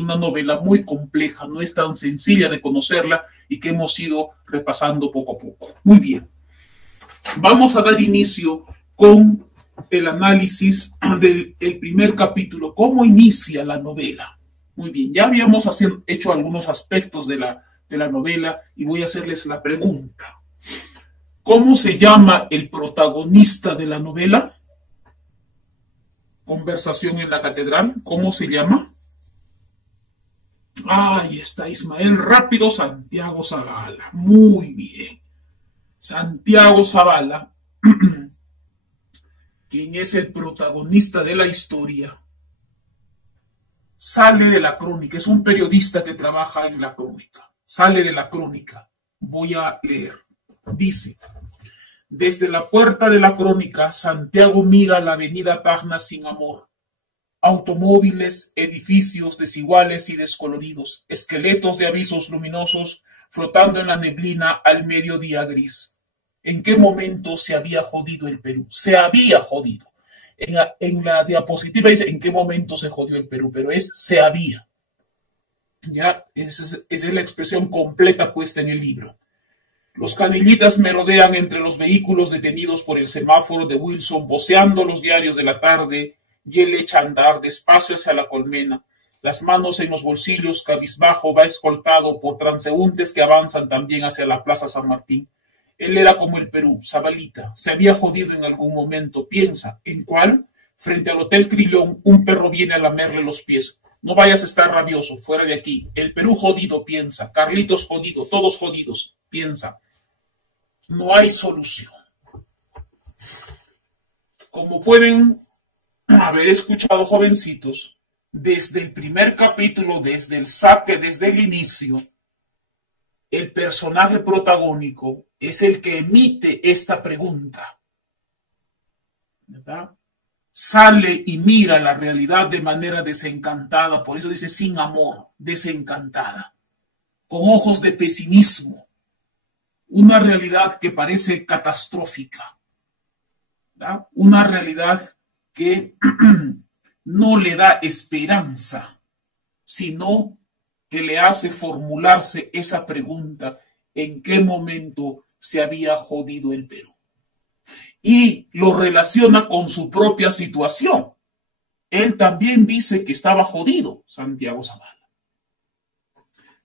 una novela muy compleja, no es tan sencilla de conocerla y que hemos ido repasando poco a poco. Muy bien, vamos a dar inicio con el análisis del primer capítulo, cómo inicia la novela. Muy bien, ya habíamos hecho algunos aspectos de la novela y voy a hacerles la pregunta. ¿Cómo se llama el protagonista de la novela? Conversación en la catedral, ¿cómo se llama? Ahí está Ismael Rápido Santiago Zavala. Muy bien. Santiago Zavala, quien es el protagonista de la historia, sale de la crónica. Es un periodista que trabaja en la crónica. Sale de la crónica. Voy a leer. Dice: desde la puerta de la crónica, Santiago mira la avenida Tacna sin amor. Automóviles, edificios desiguales y descoloridos, esqueletos de avisos luminosos flotando en la neblina al mediodía gris. ¿En qué momento se había jodido el Perú? Se había jodido. En la diapositiva dice en qué momento se jodió el Perú, pero es se había. Ya, esa es la expresión completa puesta en el libro. Los canillitas me rodean entre los vehículos detenidos por el semáforo de Wilson, voceando los diarios de la tarde, y él echa a andar despacio hacia la colmena. Las manos en los bolsillos, cabizbajo, va escoltado por transeúntes que avanzan también hacia la Plaza San Martín. Él era como el Perú, Zabalita. Se había jodido en algún momento. Piensa, ¿en cuál? Frente al Hotel Crillón, un perro viene a lamerle los pies. No vayas a estar rabioso, fuera de aquí. El Perú jodido, piensa. Carlitos jodido, todos jodidos, piensa. No hay solución. Como pueden haber escuchado, jovencitos, desde el primer capítulo, desde el saque, desde el inicio, el personaje protagónico es el que emite esta pregunta, ¿verdad? Sale y mira la realidad de manera desencantada, por eso dice sin amor, desencantada, con ojos de pesimismo, una realidad que parece catastrófica, ¿verdad? Una realidad que no le da esperanza, sino que le hace formularse esa pregunta: ¿en qué momento se había jodido el Perú? Y lo relaciona con su propia situación. Él también dice que estaba jodido, Santiago Zavala.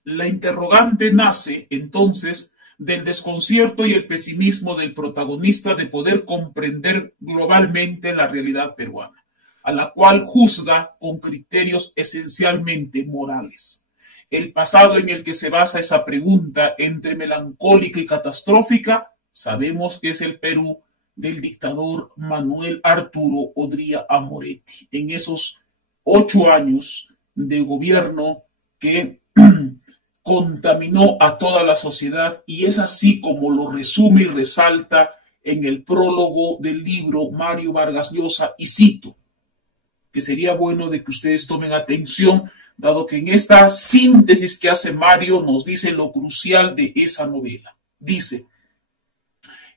La interrogante nace entonces del desconcierto y el pesimismo del protagonista de poder comprender globalmente la realidad peruana, a la cual juzga con criterios esencialmente morales. El pasado en el que se basa esa pregunta, entre melancólica y catastrófica, sabemos que es el Perú del dictador Manuel Arturo Odría Amoretti, en esos 8 años de gobierno que contaminó a toda la sociedad, y es así como lo resume y resalta en el prólogo del libro Mario Vargas Llosa, y cito, que sería bueno de que ustedes tomen atención, dado que en esta síntesis que hace Mario nos dice lo crucial de esa novela. Dice: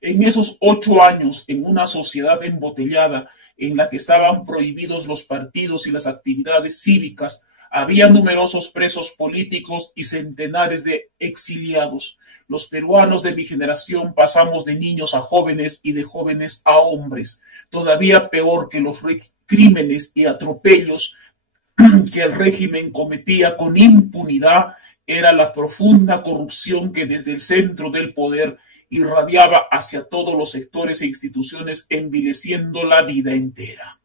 en esos 8 años, en una sociedad embotellada en la que estaban prohibidos los partidos y las actividades cívicas, había numerosos presos políticos y centenares de exiliados. Los peruanos de mi generación pasamos de niños a jóvenes y de jóvenes a hombres. Todavía peor que los crímenes y atropellos que el régimen cometía con impunidad era la profunda corrupción que desde el centro del poder irradiaba hacia todos los sectores e instituciones, envileciendo la vida entera.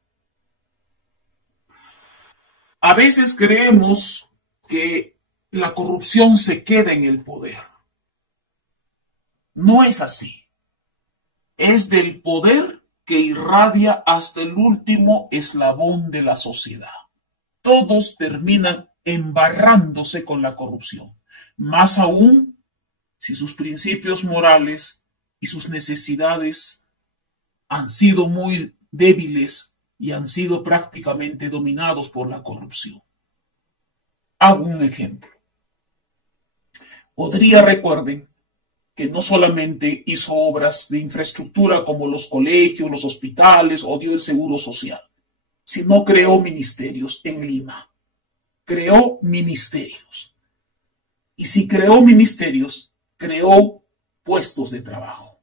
A veces creemos que la corrupción se queda en el poder. No es así. Es del poder que irradia hasta el último eslabón de la sociedad. Todos terminan embarrándose con la corrupción. Más aún si sus principios morales y sus necesidades han sido muy débiles y han sido prácticamente dominados por la corrupción. Hago un ejemplo. Odría, recuerden, que no solamente hizo obras de infraestructura como los colegios, los hospitales o dio el seguro social, sino creó ministerios en Lima. creó ministerios. Y si creó ministerios, creó puestos de trabajo.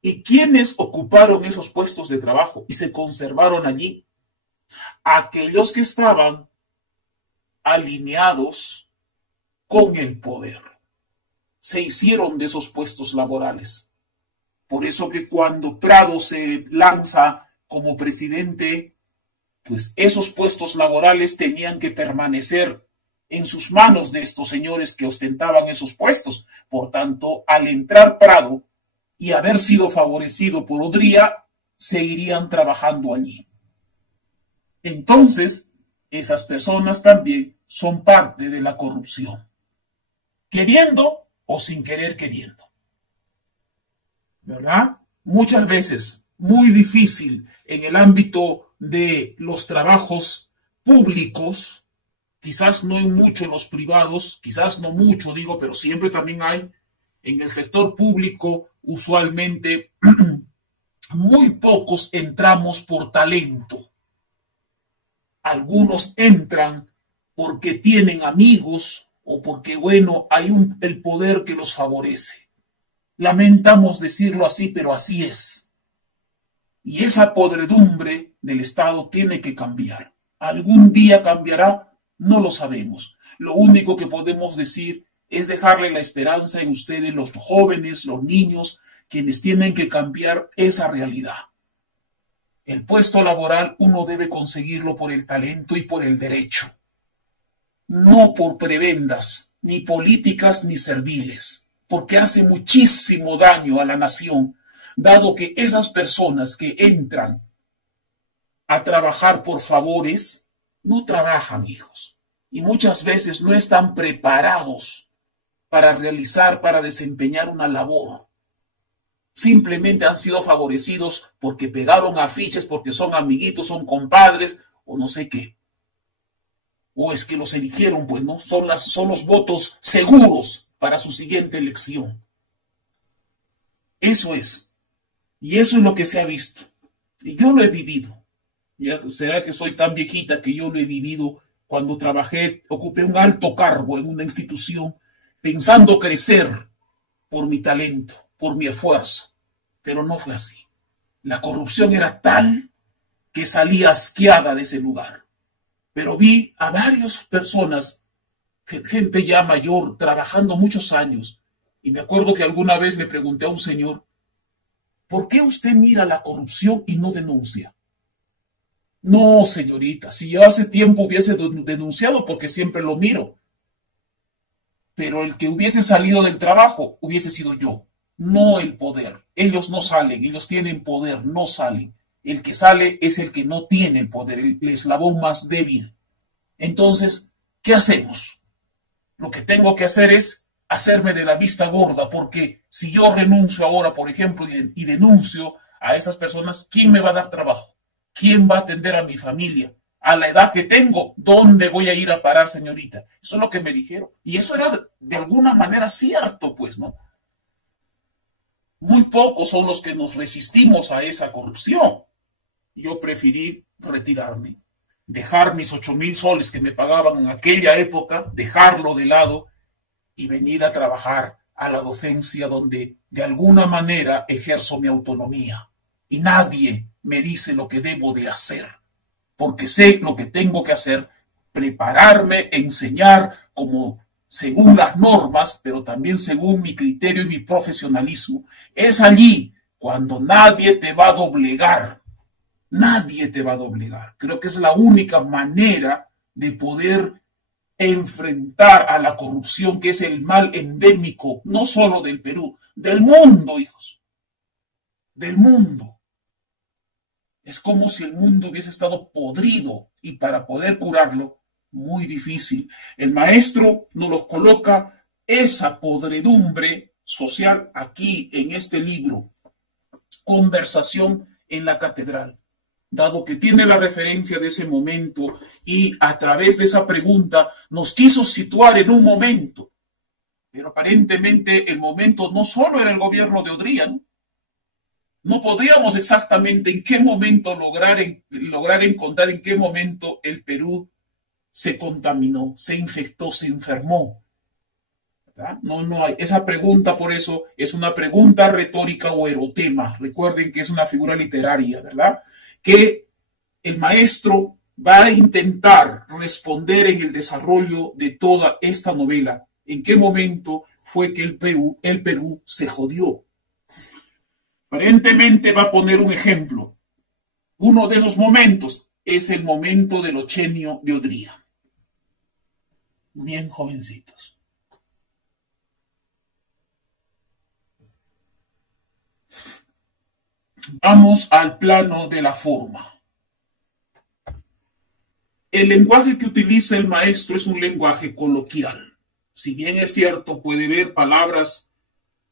¿Y quiénes ocuparon esos puestos de trabajo y se conservaron allí? Aquellos que estaban alineados con el poder. Se hicieron de esos puestos laborales. Por eso que cuando Prado se lanza como presidente, pues esos puestos laborales tenían que permanecer en sus manos de estos señores que ostentaban esos puestos. Por tanto, al entrar Prado y haber sido favorecido por Odría, seguirían trabajando allí. Entonces, esas personas también son parte de la corrupción, queriendo o sin querer queriendo. ¿Verdad? Muchas veces, muy difícil en el ámbito de los trabajos públicos, quizás no en mucho en los privados, quizás no mucho, digo, pero siempre también hay. En el sector público, usualmente, muy pocos entramos por talento. Algunos entran porque tienen amigos o porque, bueno, hay el poder que los favorece. Lamentamos decirlo así, pero así es. Y esa podredumbre del Estado tiene que cambiar. ¿Algún día cambiará? No lo sabemos. Lo único que podemos decir es dejarle la esperanza en ustedes, los jóvenes, los niños, quienes tienen que cambiar esa realidad. El puesto laboral uno debe conseguirlo por el talento y por el derecho, no por prebendas, ni políticas ni serviles, porque hace muchísimo daño a la nación, dado que esas personas que entran a trabajar por favores, no trabajan, hijos, y muchas veces no están preparados para realizar, para desempeñar una labor. Simplemente han sido favorecidos porque pegaron afiches, porque son amiguitos, son compadres, o no sé qué. O es que los eligieron, pues, ¿no? Son los votos seguros para su siguiente elección. Eso es. Y eso es lo que se ha visto. Y yo lo he vivido. ¿Ya? ¿Será que soy tan viejita que yo lo he vivido cuando trabajé, ocupé un alto cargo en una institución, pensando crecer por mi talento, por mi esfuerzo? Pero no fue así. La corrupción era tal que salí asqueada de ese lugar. Pero vi a varias personas, gente ya mayor, trabajando muchos años. Y me acuerdo que alguna vez le pregunté a un señor, ¿por qué usted mira la corrupción y no denuncia? No, señorita, si yo hace tiempo hubiese denunciado porque siempre lo miro. Pero el que hubiese salido del trabajo hubiese sido yo, no el poder. Ellos no salen, ellos tienen poder, no salen. El que sale es el que no tiene el poder, el eslabón más débil. Entonces, ¿qué hacemos? Lo que tengo que hacer es hacerme de la vista gorda, porque si yo renuncio ahora, por ejemplo, y denuncio a esas personas, ¿quién me va a dar trabajo? ¿Quién va a atender a mi familia? A la edad que tengo, ¿dónde voy a ir a parar, señorita? Eso es lo que me dijeron. Y eso era de alguna manera cierto, pues, ¿no? Muy pocos son los que nos resistimos a esa corrupción. Yo preferí retirarme, dejar mis 8,000 soles que me pagaban en aquella época, dejarlo de lado y venir a trabajar a la docencia donde de alguna manera ejerzo mi autonomía. Y nadie me dice lo que debo de hacer, porque sé lo que tengo que hacer, prepararme, enseñar como según las normas, pero también según mi criterio y mi profesionalismo. Es allí cuando nadie te va a doblegar. Nadie te va a doblegar. Creo que es la única manera de poder enfrentar a la corrupción, que es el mal endémico, no solo del Perú, del mundo, hijos. Del mundo. Es como si el mundo hubiese estado podrido y para poder curarlo, muy difícil. El maestro nos lo coloca esa podredumbre social aquí en este libro, Conversación en la Catedral. Dado que tiene la referencia de ese momento y a través de esa pregunta nos quiso situar en un momento. Pero aparentemente el momento no solo era el gobierno de Odría, ¿no? No podríamos exactamente en qué momento lograr encontrar en qué momento el Perú se contaminó, se infectó, se enfermó? ¿Verdad? No hay. Esa pregunta, por eso, es una pregunta retórica o erotema. Recuerden que es una figura literaria, ¿verdad? Que el maestro va a intentar responder en el desarrollo de toda esta novela. ¿En qué momento fue que el Perú se jodió? Aparentemente va a poner un ejemplo. Uno de esos momentos es el momento del ochenio de Odría. Bien jovencitos. Vamos al plano de la forma. El lenguaje que utiliza el maestro es un lenguaje coloquial. Si bien es cierto, puede haber palabras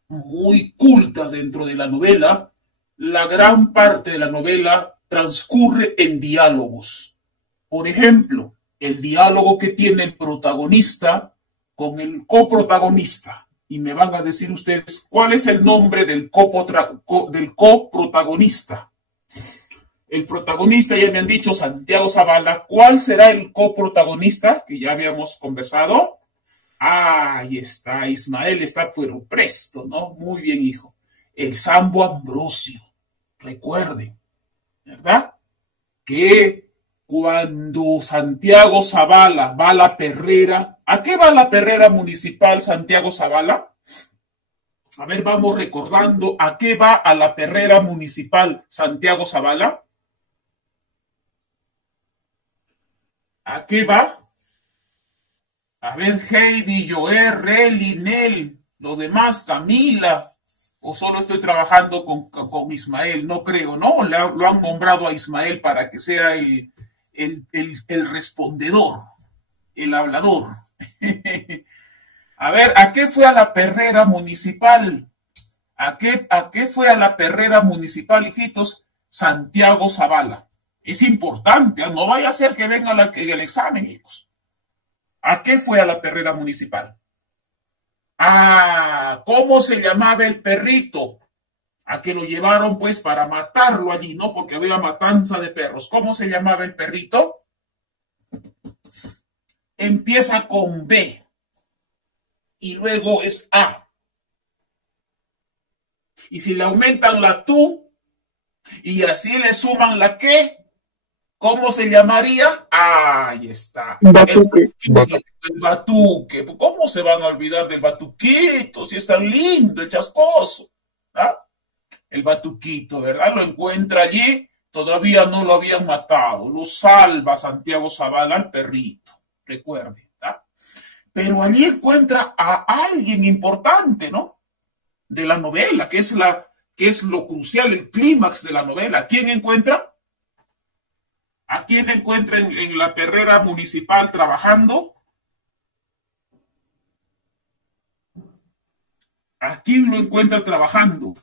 muy cultas dentro de la novela, la gran parte de la novela transcurre en diálogos. Por ejemplo, el diálogo que tiene el protagonista con el coprotagonista. Y me van a decir ustedes cuál es el nombre del coprotagonista. El protagonista, ya me han dicho, Santiago Zavala. ¿Cuál será el coprotagonista? Que ya habíamos conversado. Ahí está, Ismael está pero presto, ¿no? Muy bien, hijo. El Sambo Ambrosio. Recuerden, ¿verdad? Que cuando Santiago Zavala va a la perrera, ¿a qué va la perrera municipal Santiago Zavala? A ver, vamos recordando, ¿a qué va a la perrera municipal Santiago Zavala? ¿A qué va? A ver, Heidi, Joer, Reli, Nel, lo demás, Camila, o solo estoy trabajando con Ismael, no creo, no, lo han nombrado a Ismael para que sea el respondedor, el hablador. A ver, ¿a qué fue a la perrera municipal? ¿A qué fue a la perrera municipal, hijitos? Santiago Zavala. Es importante, no vaya a ser que venga el examen, hijos. ¿A qué fue a la perrera municipal? Ah, ¿cómo se llamaba el perrito? A que lo llevaron pues para matarlo allí, ¿no? Porque había matanza de perros. ¿Cómo se llamaba el perrito? Empieza con B y luego es A. Y si le aumentan la tú y así le suman la qué, ¿cómo se llamaría? Ahí está. Batuque. El batuque. ¿Cómo se van a olvidar del batuquito? Si es tan lindo, el chascoso. ¿Ah? El batuquito, ¿verdad? Lo encuentra allí, todavía no lo habían matado. Lo salva Santiago Zavala al perrito. Recuerde, ¿verdad? Pero allí encuentra a alguien importante, ¿no? De la novela, que es lo crucial, el clímax de la novela. ¿Quién encuentra? ¿A quién encuentra en la perrera municipal trabajando? ¿A quién lo encuentra trabajando?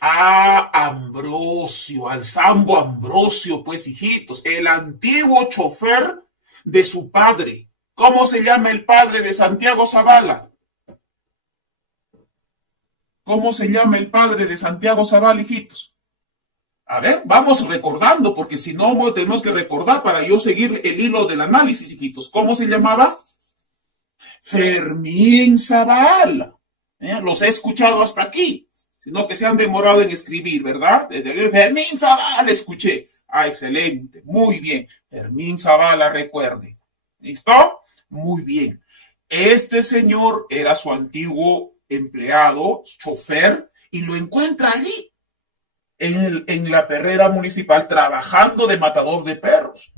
A Ambrosio, al Sambo Ambrosio, pues hijitos, el antiguo chofer de su padre. ¿Cómo se llama el padre de Santiago Zavala? ¿Cómo se llama el padre de Santiago Zavala, hijitos? A ver, vamos recordando, porque si no tenemos que recordar para yo seguir el hilo del análisis, hijitos. ¿Cómo se llamaba? Fermín Zavala. Los he escuchado hasta aquí, sino que se han demorado en escribir, ¿verdad? Desde Fermín Zavala escuché. Ah, excelente, muy bien. Fermín Zavala, recuerde. ¿Listo? Muy bien. Este señor era su antiguo empleado, chofer, y lo encuentra allí, en la perrera municipal, trabajando de matador de perros.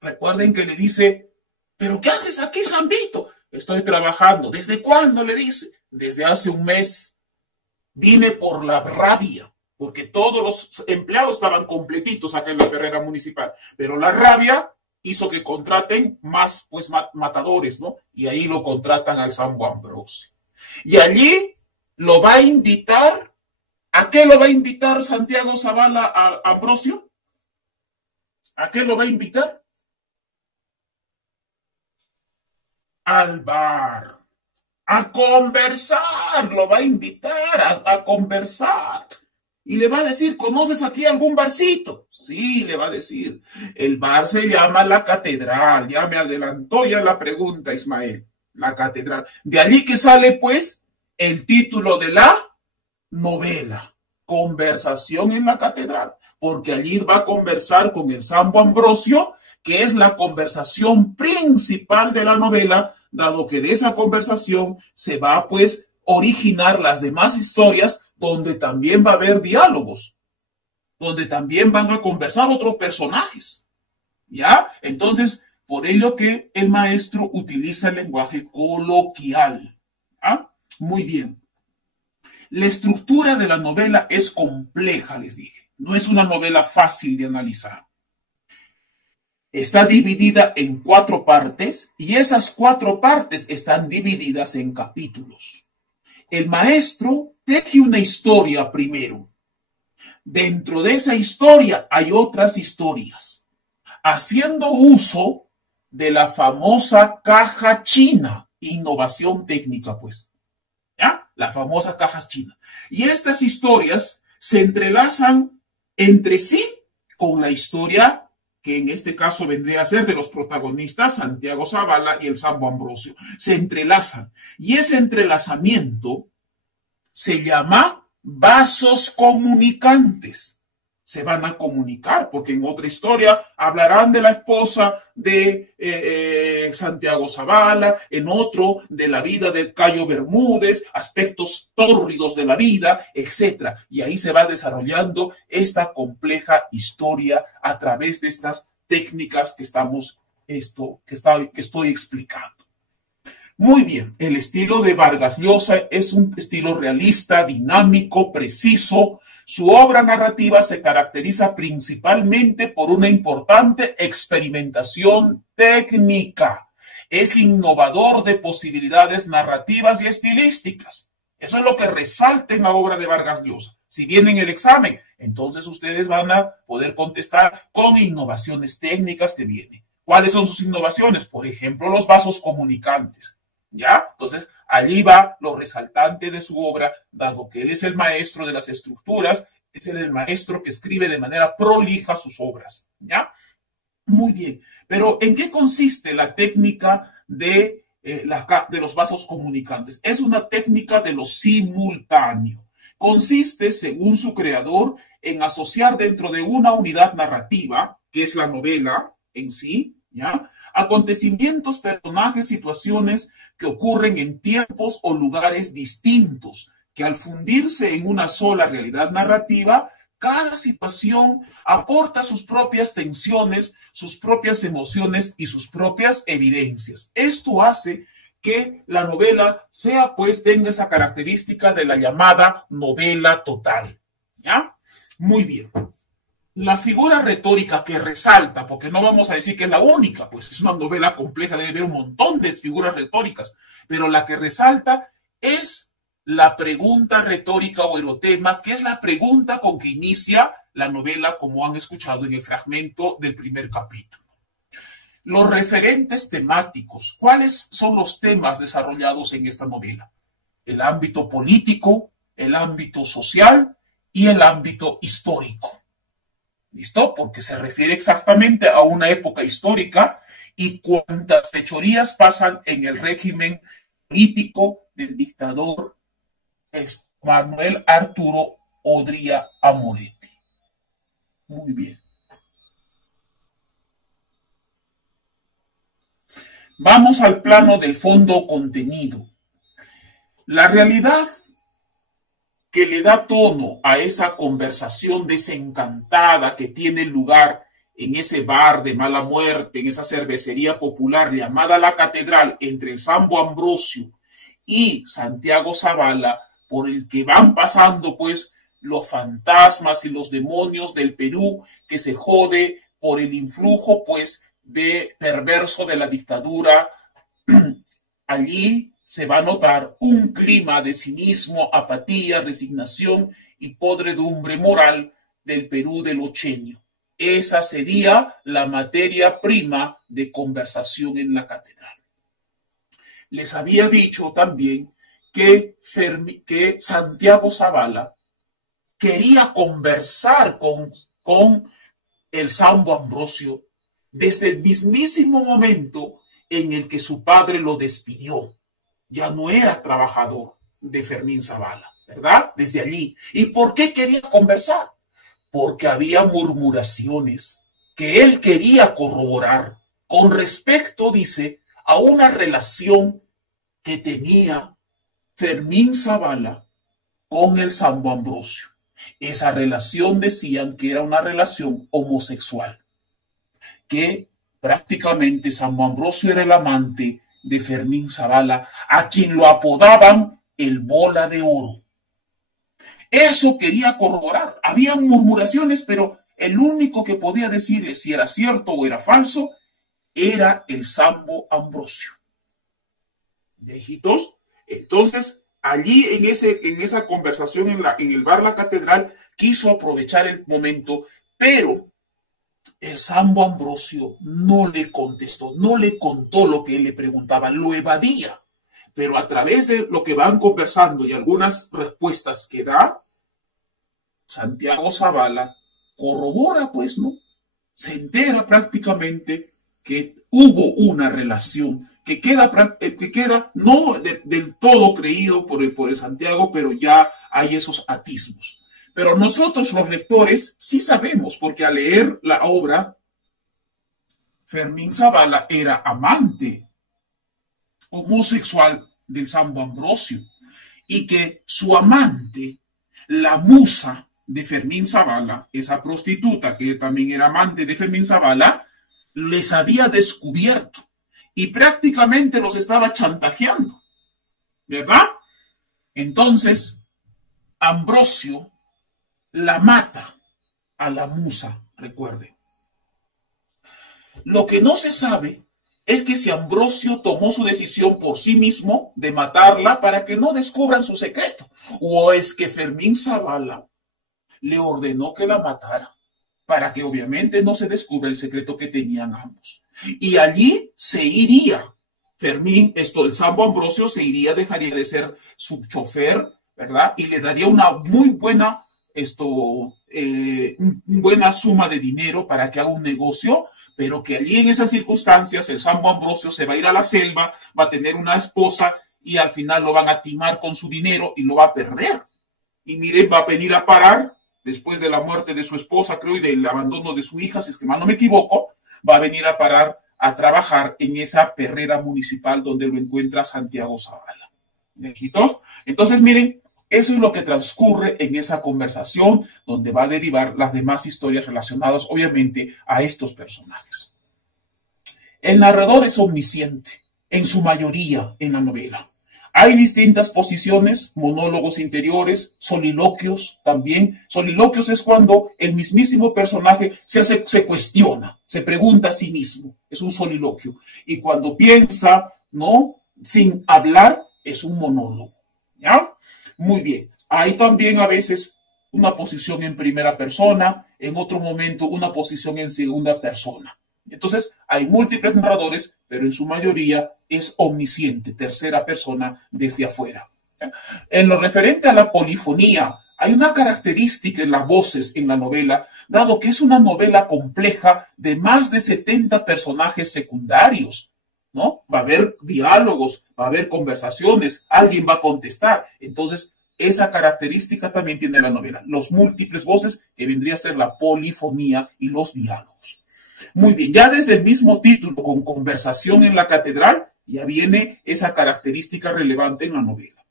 Recuerden que le dice, ¿pero qué haces aquí, Zambito? Estoy trabajando. ¿Desde cuándo? Le dice. Desde hace un mes. Vine por la rabia, porque todos los empleados estaban completitos acá en la perrera municipal, pero la rabia hizo que contraten más pues matadores, ¿no? Y ahí lo contratan al Sambo Ambrosio. Y allí lo va a invitar. ¿A qué lo va a invitar Santiago Zavala a Ambrosio? ¿A qué lo va a invitar? Al bar. A conversar, lo va a invitar a conversar. Y le va a decir, ¿conoces aquí algún barcito? Sí, le va a decir. El bar se llama La Catedral. Ya me adelantó ya la pregunta, Ismael. La Catedral. De allí que sale, pues, el título de la novela. Conversación en la Catedral. Porque allí va a conversar con el Sambo Ambrosio, que es la conversación principal de la novela, dado que de esa conversación se va, pues, originar las demás historias donde también va a haber diálogos, donde también van a conversar otros personajes, ¿ya? Entonces, por ello que el maestro utiliza el lenguaje coloquial, ¿ya? Muy bien. La estructura de la novela es compleja, les dije. No es una novela fácil de analizar. Está dividida en 4 partes y esas 4 partes están divididas en capítulos. El maestro teje una historia primero. Dentro de esa historia hay otras historias, haciendo uso de la famosa caja china, innovación técnica, pues, ¿ya? La famosa caja china. Y estas historias se entrelazan entre sí con la historia que en este caso vendría a ser de los protagonistas Santiago Zavala y el Sambo Ambrosio. Se entrelazan. Y ese entrelazamiento se llama vasos comunicantes. Se van a comunicar, porque en otra historia hablarán de la esposa de Santiago Zavala, en otro de la vida del Cayo Bermúdez, aspectos tórridos de la vida, etc. Y ahí se va desarrollando esta compleja historia a través de estas técnicas que estoy explicando. Muy bien, el estilo de Vargas Llosa es un estilo realista, dinámico, preciso. Su obra narrativa se caracteriza principalmente por una importante experimentación técnica. Es innovador de posibilidades narrativas y estilísticas. Eso es lo que resalta en la obra de Vargas Llosa. Si viene en el examen, entonces ustedes van a poder contestar con innovaciones técnicas que vienen. ¿Cuáles son sus innovaciones? Por ejemplo, los vasos comunicantes. ¿Ya? Entonces, allí va lo resaltante de su obra, dado que él es el maestro de las estructuras, es el maestro que escribe de manera prolija sus obras. ¿Ya? Muy bien. Pero, ¿en qué consiste la técnica de los vasos comunicantes? Es una técnica de lo simultáneo. Consiste, según su creador, en asociar dentro de una unidad narrativa, que es la novela en sí, ¿ya? Acontecimientos, personajes, situaciones que ocurren en tiempos o lugares distintos, que al fundirse en una sola realidad narrativa, cada situación aporta sus propias tensiones, sus propias emociones y sus propias evidencias. Esto hace que la novela sea, pues, tenga esa característica de la llamada novela total. ¿Ya? Muy bien. La figura retórica que resalta, porque no vamos a decir que es la única, pues es una novela compleja, debe haber un montón de figuras retóricas, pero la que resalta es la pregunta retórica o erotema, que es la pregunta con que inicia la novela, como han escuchado en el fragmento del primer capítulo. Los referentes temáticos, ¿cuáles son los temas desarrollados en esta novela? El ámbito político, el ámbito social y el ámbito histórico. ¿Listo? Porque se refiere exactamente a una época histórica y cuántas fechorías pasan en el régimen político del dictador Manuel Arturo Odría Amoretti. Muy bien. Vamos al plano del fondo contenido. La realidad que le da tono a esa conversación desencantada que tiene lugar en ese bar de mala muerte, en esa cervecería popular llamada La Catedral, entre el Sambo Ambrosio y Santiago Zavala, por el que van pasando, pues, los fantasmas y los demonios del Perú, que se jode por el influjo, pues, de perverso de la dictadura. Allí se va a notar un clima de cinismo, apatía, resignación y podredumbre moral del Perú del Ochenio. Esa sería la materia prima de conversación en la catedral. Les había dicho también que Santiago Zavala quería conversar con el Sambo Ambrosio desde el mismísimo momento en el que su padre lo despidió. Ya no era trabajador de Fermín Zavala, ¿verdad? Desde allí. ¿Y por qué quería conversar? Porque había murmuraciones que él quería corroborar con respecto, dice, a una relación que tenía Fermín Zavala con el Sambo Ambrosio. Esa relación decían que era una relación homosexual, que prácticamente Sambo Ambrosio era el amante de Fermín Zavala, a quien lo apodaban el Bola de Oro. Eso quería corroborar. Había murmuraciones, pero el único que podía decirle si era cierto o era falso era el Sambo Ambrosio. ¿Viejitos? Entonces, allí en esa conversación en el bar La Catedral, quiso aprovechar el momento, pero el Sambo Ambrosio no le contestó, no le contó lo que él le preguntaba, lo evadía. Pero a través de lo que van conversando y algunas respuestas que da, Santiago Zavala corrobora, pues, ¿no? Se entera prácticamente que hubo una relación que queda no del todo creído por el Santiago, pero ya hay esos atismos. Pero nosotros los lectores sí sabemos, porque al leer la obra, Fermín Zavala era amante homosexual del Sambo Ambrosio y que su amante, la musa de Fermín Zavala, esa prostituta que también era amante de Fermín Zavala, les había descubierto y prácticamente los estaba chantajeando, ¿verdad? Entonces, Ambrosio la mata a la musa, recuerde. Lo que no se sabe es que si Ambrosio tomó su decisión por sí mismo de matarla para que no descubran su secreto, o es que Fermín Zavala le ordenó que la matara para que obviamente no se descubra el secreto que tenían ambos. Y allí se iría Fermín, el Sambo Ambrosio se iría, dejaría de ser su chofer, ¿verdad? Y le daría una muy buena, buena suma de dinero para que haga un negocio, pero que allí en esas circunstancias el Sambo Ambrosio se va a ir a la selva, va a tener una esposa y al final lo van a timar con su dinero y lo va a perder. Y miren, va a venir a parar, después de la muerte de su esposa, creo, y del abandono de su hija, si es que mal no me equivoco, va a venir a parar a trabajar en esa perrera municipal donde lo encuentra Santiago Zavala. ¿Lejitos? Entonces, miren, eso es lo que transcurre en esa conversación donde va a derivar las demás historias relacionadas, obviamente, a estos personajes. El narrador es omnisciente, en su mayoría en la novela. Hay distintas posiciones, monólogos interiores, soliloquios también. Soliloquios es cuando el mismísimo personaje se cuestiona, se pregunta a sí mismo. Es un soliloquio. Y cuando piensa, ¿no? Sin hablar, es un monólogo. ¿Ya? Muy bien. Hay también a veces una posición en primera persona, en otro momento una posición en segunda persona. Entonces, hay múltiples narradores, pero en su mayoría es omnisciente, tercera persona desde afuera. En lo referente a la polifonía, hay una característica en las voces en la novela, dado que es una novela compleja de más de 70 personajes secundarios, ¿no? Va a haber diálogos, va a haber conversaciones, alguien va a contestar. Entonces, esa característica también tiene la novela, los múltiples voces que vendría a ser la polifonía y los diálogos. Muy bien, ya desde el mismo título, con conversación en la catedral, ya viene esa característica relevante en la novela.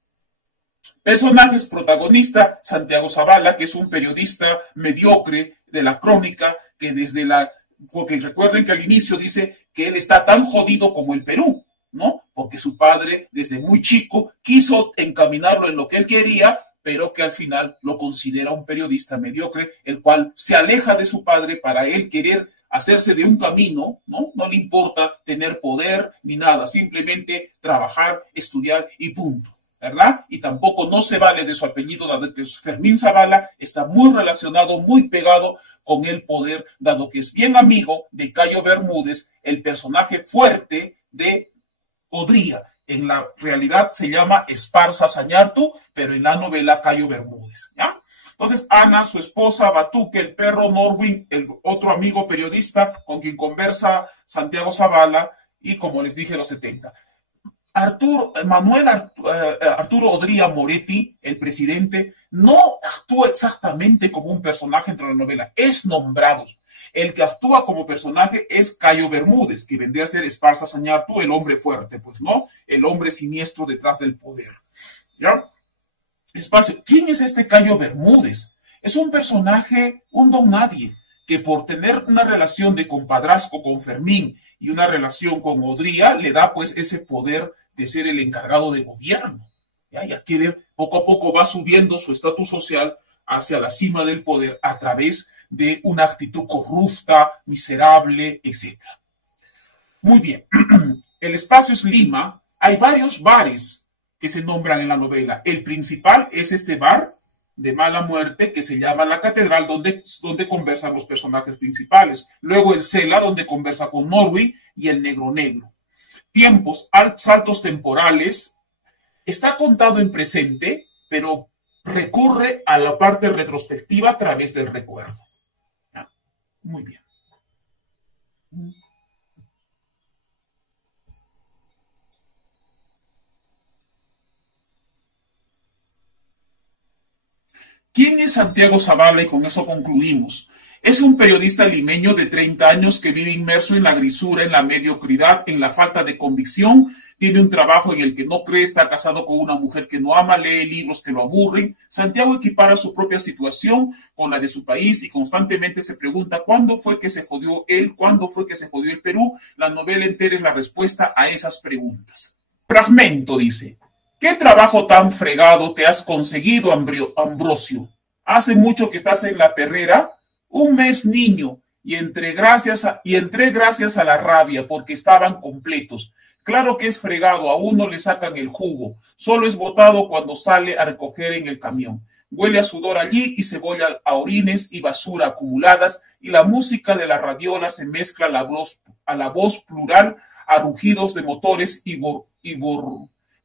Personajes: protagonista, Santiago Zavala, que es un periodista mediocre de la crónica, que porque recuerden que al inicio dice que él está tan jodido como el Perú, ¿no? Porque su padre, desde muy chico, quiso encaminarlo en lo que él quería, pero que al final lo considera un periodista mediocre, el cual se aleja de su padre para él querer hacerse de un camino, ¿no? No le importa tener poder ni nada, simplemente trabajar, estudiar y punto, ¿verdad? Y tampoco no se vale de su apellido, dado que Fermín Zavala está muy relacionado, muy pegado con el poder, dado que es bien amigo de Cayo Bermúdez, el personaje fuerte de Odría. En la realidad se llama Esparza Sañartu, pero en la novela Cayo Bermúdez, ¿ya? Entonces, Ana, su esposa, Batuque, el perro, Norwin, el otro amigo periodista con quien conversa Santiago Zavala, y como les dije, los 70. Arturo Odría Moretti, el presidente, no actúa exactamente como un personaje entre la novela, es nombrado. El que actúa como personaje es Cayo Bermúdez, que vendría a ser Esparza Sañartu, el hombre fuerte, pues, ¿no? El hombre siniestro detrás del poder. ¿Ya? Espacio. ¿Quién es este Cayo Bermúdez? Es un personaje, un don nadie, que por tener una relación de compadrazgo con Fermín y una relación con Odría, le da pues ese poder de ser el encargado de gobierno. ¿Ya? Y adquiere, poco a poco va subiendo su estatus social hacia la cima del poder a través de una actitud corrupta, miserable, etc. Muy bien. El espacio es Lima. Hay varios bares que se nombran en la novela. El principal es este bar de mala muerte que se llama La Catedral, donde conversan los personajes principales. Luego el Cela, donde conversa con Norwin, y el Negro Negro. Tiempos, saltos temporales. Está contado en presente, pero recurre a la parte retrospectiva a través del recuerdo. ¿Ya? Muy bien. ¿Quién es Santiago Zavala? Y con eso concluimos. Es un periodista limeño de 30 años que vive inmerso en la grisura, en la mediocridad, en la falta de convicción. Tiene un trabajo en el que no cree, está casado con una mujer que no ama, lee libros que lo aburren. Santiago equipara su propia situación con la de su país y constantemente se pregunta cuándo fue que se jodió él, cuándo fue que se jodió el Perú. La novela entera es la respuesta a esas preguntas. Fragmento dice: ¿qué trabajo tan fregado te has conseguido, Ambrosio? Hace mucho que estás en la perrera, un mes niño, y entré gracias a la rabia porque estaban completos. Claro que es fregado, a uno le sacan el jugo, solo es botado cuando sale a recoger en el camión. Huele a sudor allí y cebolla a orines y basura acumuladas, y la música de la radiola se mezcla a la voz plural, a rugidos de motores y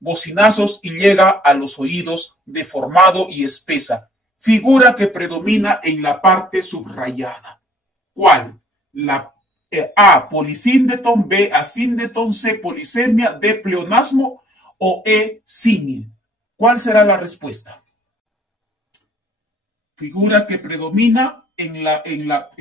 bocinazos, y llega a los oídos deformado y espesa, figura que predomina en la parte subrayada. ¿Cuál? La A, polisíndeton, B, asíndeton, C, polisemia, D, pleonasmo o E, símil. ¿Cuál será la respuesta? Figura que predomina en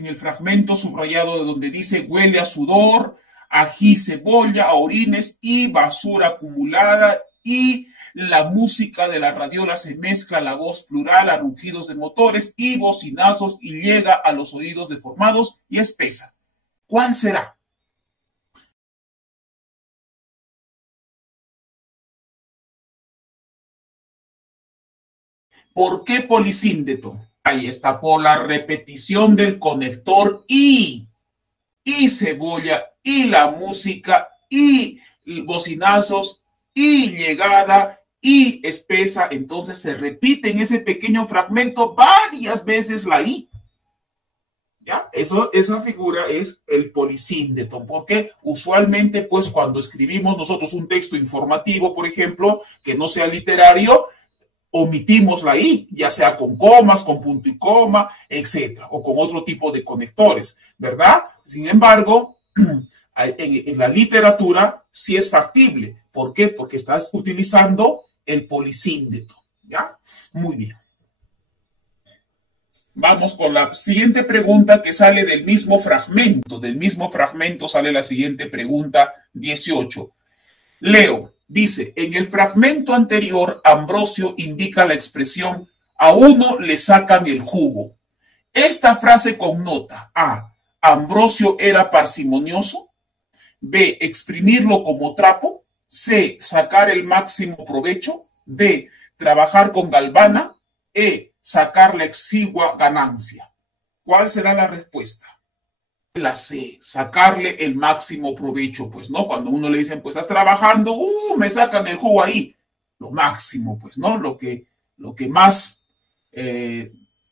el fragmento subrayado de donde dice huele a sudor, ají, cebolla, a orines y basura acumulada, y la música de la radiola se mezcla a la voz plural, a rugidos de motores y bocinazos, y llega a los oídos deformados y espesa. ¿Cuál será? ¿Por qué polisíndeto? Ahí está, por la repetición del conector y cebolla, y la música, y bocinazos, y llegada, y espesa. Entonces se repite en ese pequeño fragmento varias veces la I. ¿Ya? Esa figura es el polisíndeto, porque usualmente, pues, cuando escribimos nosotros un texto informativo, por ejemplo, que no sea literario, omitimos la I, ya sea con comas, con punto y coma, etcétera, o con otro tipo de conectores, ¿verdad? Sin embargo, en la literatura sí es factible. ¿Por qué? Porque estás utilizando el polisíndeto, ¿ya? Muy bien. Vamos con la siguiente pregunta que sale del mismo fragmento. Del mismo fragmento sale la siguiente pregunta, 18. Leo, dice, en el fragmento anterior, Ambrosio indica la expresión a uno le sacan el jugo. Esta frase connota A, Ambrosio era parsimonioso, B, exprimirlo como trapo, C, sacar el máximo provecho, D, trabajar con galvana, E, sacar la exigua ganancia. ¿Cuál será la respuesta? La C, sacarle el máximo provecho, pues, ¿no? Cuando uno le dicen, pues, estás trabajando, me sacan el jugo ahí, lo máximo, pues, ¿no? Lo que más,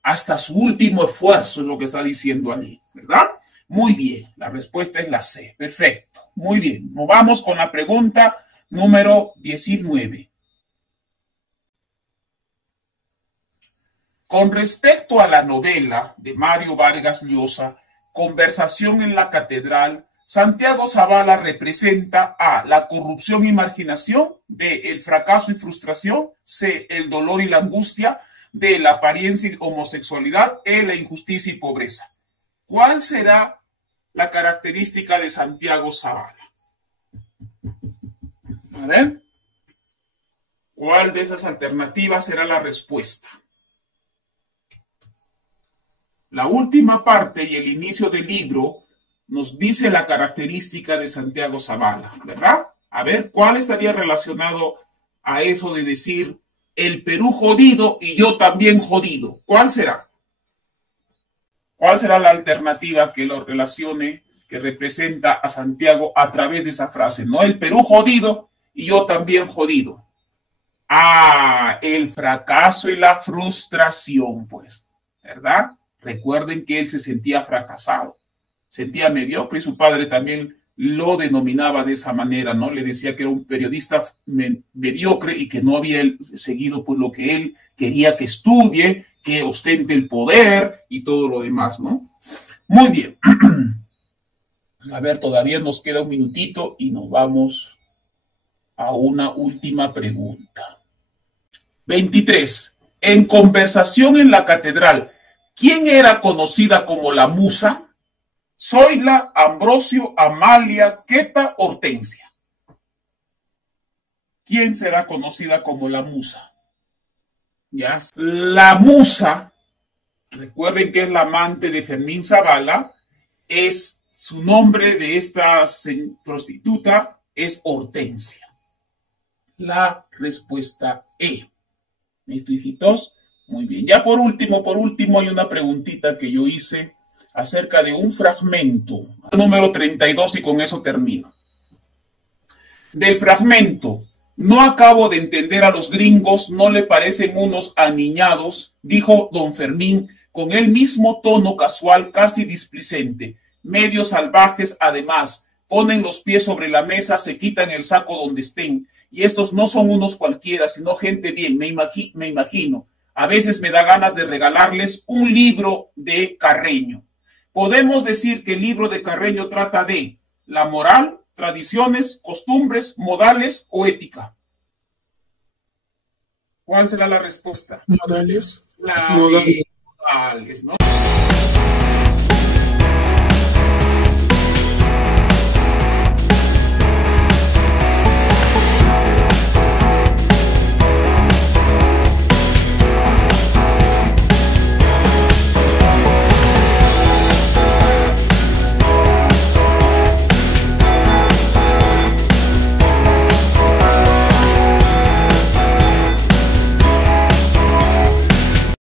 hasta su último esfuerzo es lo que está diciendo allí, ¿verdad? Muy bien, la respuesta es la C, perfecto, muy bien. Nos vamos con la pregunta número 19. Con respecto a la novela de Mario Vargas Llosa, Conversación en la Catedral, Santiago Zavala representa A, la corrupción y marginación, B, el fracaso y frustración, C, el dolor y la angustia, D, la apariencia y homosexualidad, E, la injusticia y pobreza. ¿Cuál será la característica de Santiago Zavala? A ver, ¿cuál de esas alternativas será la respuesta? La última parte y el inicio del libro nos dice la característica de Santiago Zavala, ¿verdad? A ver, ¿cuál estaría relacionado a eso de decir el Perú jodido y yo también jodido? ¿Cuál será? ¿Cuál será la alternativa que lo relacione, que representa a Santiago a través de esa frase? ¿No? El Perú jodido y yo también jodido. Ah, el fracaso y la frustración, pues, ¿verdad? Recuerden que él se sentía fracasado, sentía mediocre y su padre también lo denominaba de esa manera, ¿no? Le decía que era un periodista mediocre y que no había seguido pues lo que él quería que estudie, que ostente el poder y todo lo demás, ¿no? Muy bien. A ver, todavía nos queda un minutito y nos vamos a una última pregunta. 23. En Conversación en la Catedral, ¿quién era conocida como la musa? Zoila, Ambrosio, Amalia, Queta, Hortensia. ¿Quién será conocida como la musa? ¿Ya? La musa, recuerden que es la amante de Fermín Zavala, es su nombre de esta prostituta es Hortensia. La respuesta E. ¿Listo, hijitos? Muy bien. Ya por último, hay una preguntita que yo hice acerca de un fragmento, número 32, y con eso termino. Del fragmento, no acabo de entender a los gringos, no le parecen unos aniñados, dijo don Fermín con el mismo tono casual, casi displicente. Medio salvajes, además, ponen los pies sobre la mesa, se quitan el saco donde estén, y estos no son unos cualquiera, sino gente bien, me imagino. A veces me da ganas de regalarles un libro de Carreño. Podemos decir que el libro de Carreño trata de la moral, tradiciones, costumbres, modales o ética. ¿Cuál será la respuesta? Modales. Modales, ¿no?